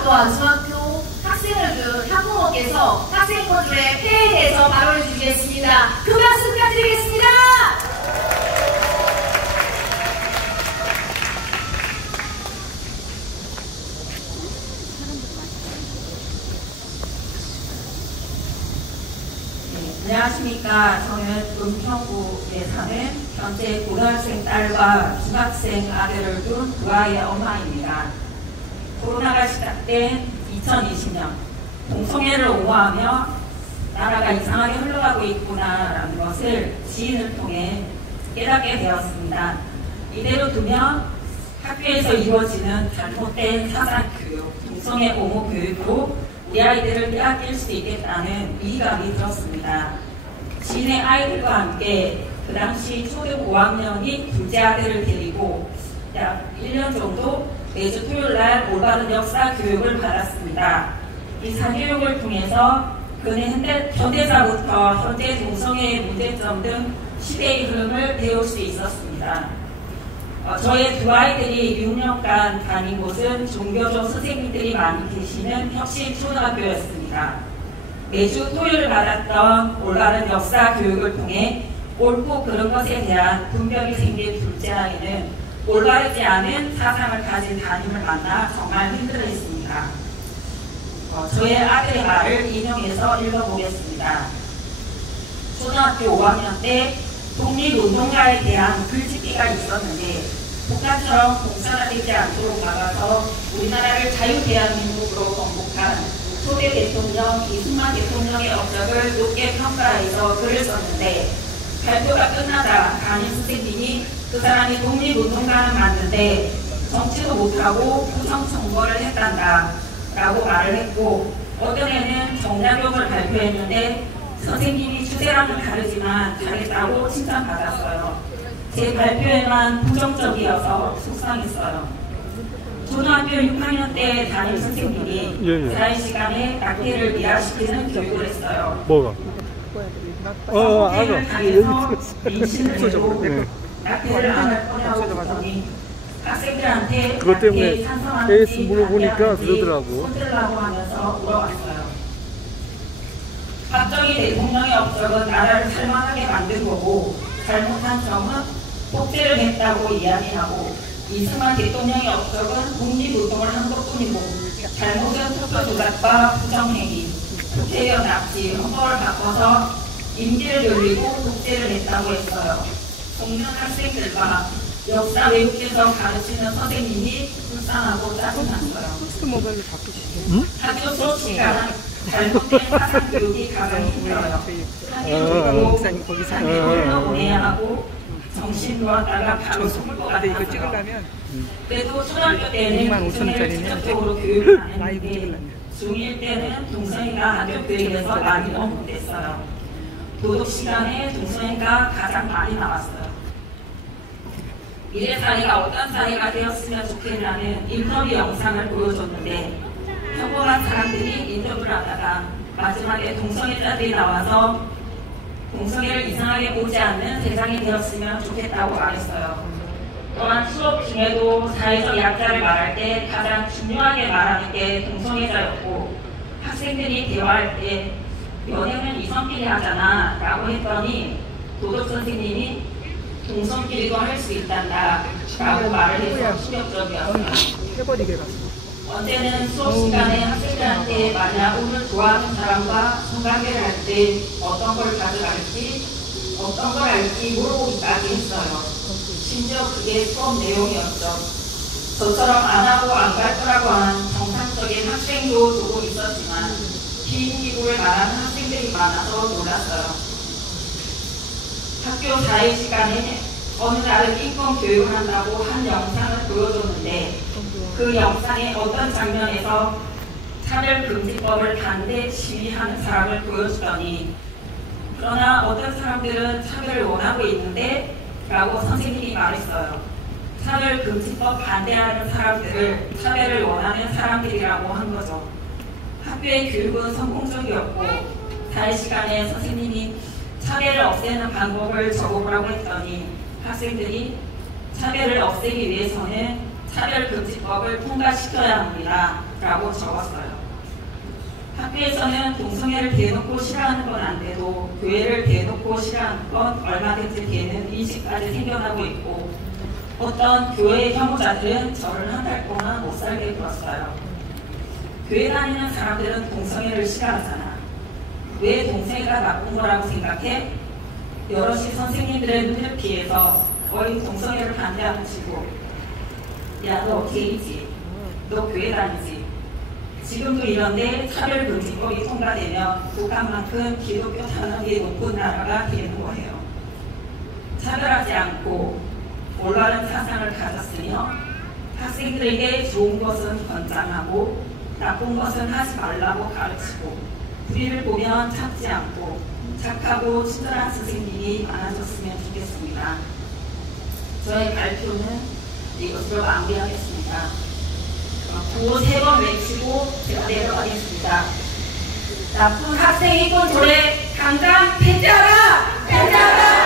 초등학교와 중학교 학생을 둔 학부모께서 학생분들의 폐해에 대해서 발언해 주시겠습니다. 큰 박수 부탁드리겠습니다. 안녕하십니까. 저는 은평구에 사는 현재 고등학생 딸과 중학생 아들을 둔 두 아이의 엄마입니다. 코로나가 시작된 2020년 동성애를 옹호하며 나라가 이상하게 흘러가고 있구나라는 것을 지인을 통해 깨닫게 되었습니다. 이대로 두면 학교에서 이루어지는 잘못된 사상교육, 동성애 옹호 교육으로 우리 아이들을 빼앗길 수 있겠다는 위기감이 들었습니다. 지인의 아이들과 함께 그 당시 초등 5학년인 둘째 아들을 데리고 약 1년 정도 매주 토요일날 올바른 역사 교육을 받았습니다. 이 사교육을 통해서 그는 현대사부터 현재 동성애의 문제점 등 시대의 흐름을 배울 수 있었습니다. 저의 두 아이들이 6년간 다닌 곳은 종교조 선생님들이 많이 계시는 혁신초등학교였습니다. 매주 토요일 받았던 올바른 역사 교육을 통해 옳고 그른 것에 대한 분별이 생긴 둘째 아이는 올바르지 않은 사상을 가진 담임을 만나 정말 힘들어했습니다. 저의 아들의 말을 인용해서 읽어보겠습니다. 초등학교 5학년 때 독립운동가에 대한 글짓기가 있었는데 북한처럼 공산화 되지 않도록 막아서 우리나라를 자유대한민국으로 건국한 초대 대통령 이승만 대통령의 업적을 높게 평가해서 글을 썼는데 발표가 끝나자 담임 선생님이 그 사람이 독립운동가는 맞는데 정치도 못하고 부정청거를 했단다 라고 말을 했고, 어떤 애는 정략용을 발표했는데 선생님이 주제랑은 다르지만 잘했다고 칭찬받았어요. 제 발표에만 부정적이어서 속상했어요. 초등학교 6학년 때 담임 선생님이 자유 시간에 낙태를 미화시키는 교육을 했어요. 뭐가? 성폭행을 당해서 임신을 해도 낙태를 안 할 거라고 했더니 학생들한테 그것 때문에 에이스 물어보니까 그러더라고. 손들라고 하면서 물어봤어요. 박정희 대통령의 업적은 나라를 살만하게 만든 거고 잘못한 점은 폭제를 했다고 이야기하고, 이승만 대통령의 업적은 독립운동을 한 것뿐이고 잘못은 투표 조작과 부정행위, 국회의원 납치, 헌법을 바꿔서 임기를 늘리고 독재를 했다고 했어요. 동료 학생들과 역사 외국에서 가르치는 선생님이 불쌍하고 짜증났어요. 학교 수업 시간 잘못된 사상 교육이 가장 힘들어요. 한일 흘러보내야 하고 정신 놓았다가 바로 숨을 것 같았어요. 그래도 초등학교 때는 동성애를 직접적으로 교육을 안 했는데 중1 때는 동성애가 학교 교육에서 많이 언급됐어요. 도덕 시간에 동성애가 가장 많이 나왔어요. 미래 사회가 어떤 사회가 되었으면 좋겠다는 인터뷰 영상을 보여줬는데 평범한 사람들이 인터뷰를 하다가 마지막에 동성애자들이 나와서 동성애를 이상하게 보지 않는 세상이 되었으면 좋겠다고 말했어요. 또한 수업 중에도 사회적 약자를 말할 때 가장 중요하게 말하는 게 동성애자였고, 학생들이 대화할 때 연애는 이성끼리 하잖아 라고 했더니 도덕 선생님이 동성끼리도 할 수 있단다 라고 말을 해서 충격적이었어요. 언제는 수업 시간에 학생들한테 만약 오늘 좋아하는 사람과 성관계를 할 때 어떤 걸 가져갈지, 어떤 걸 알지 물어보기까지 했어요. 심지어 그게 수업 내용이었죠. 저처럼 안 하고 안 갈 거라고 하는 정상적인 학생도 조금 있었지만 비인기구를 말하는 학생들이 많아서 놀랐어요. 학교 자유 시간에 어느 날은 인권 교육을 한다고 한 영상을 보여줬는데 그 영상의 어떤 장면에서 차별금지법을 반대 시위하는 사람을 보여주더니, 그러나 어떤 사람들은 차별을 원하고 있는데 라고 선생님이 말했어요. 차별금지법 반대하는 사람들을 차별을 원하는 사람들이라고 한 거죠. 학교의 교육은 성공적이었고 자유 시간에 선생님이 차별을 없애는 방법을 적어보라고 했더니 학생들이 차별을 없애기 위해서는 차별금지법을 통과시켜야 합니다 라고 적었어요. 학교에서는 동성애를 대놓고 싫어하는 건 안 돼도 교회를 대놓고 싫어하는 건 얼마든지 되는 인식까지 생겨나고 있고, 어떤 교회 혐오자들은 저를 한 달 동안 못 살게 굴었어요. 교회 다니는 사람들은 동성애를 싫어하잖아. 왜 동성애가 나쁜 거라고 생각해? 여럿이 선생님들의 눈을 피해서 거의 동성애를 반대하고 치고, 야, 너 게이지? 너 교회 다니지? 지금도 이런데 차별금지법이 통과되면 북한만큼 기독교 탄압이 높은 나라가 되는 거예요. 차별하지 않고 올바른 사상을 가졌으며 학생들에게 좋은 것은 권장하고 나쁜 것은 하지 말라고 가르치고 불의를 보면 참지 않고 착하고 친절한 선생님이 많아졌으면 좋겠습니다. 저의 발표는 이것으로 마무리하겠습니다. 구호 3번 외치고 제가 내려가겠습니다. 나쁜 학생이 꾼 노래 당장 폐지하라! 폐지하라!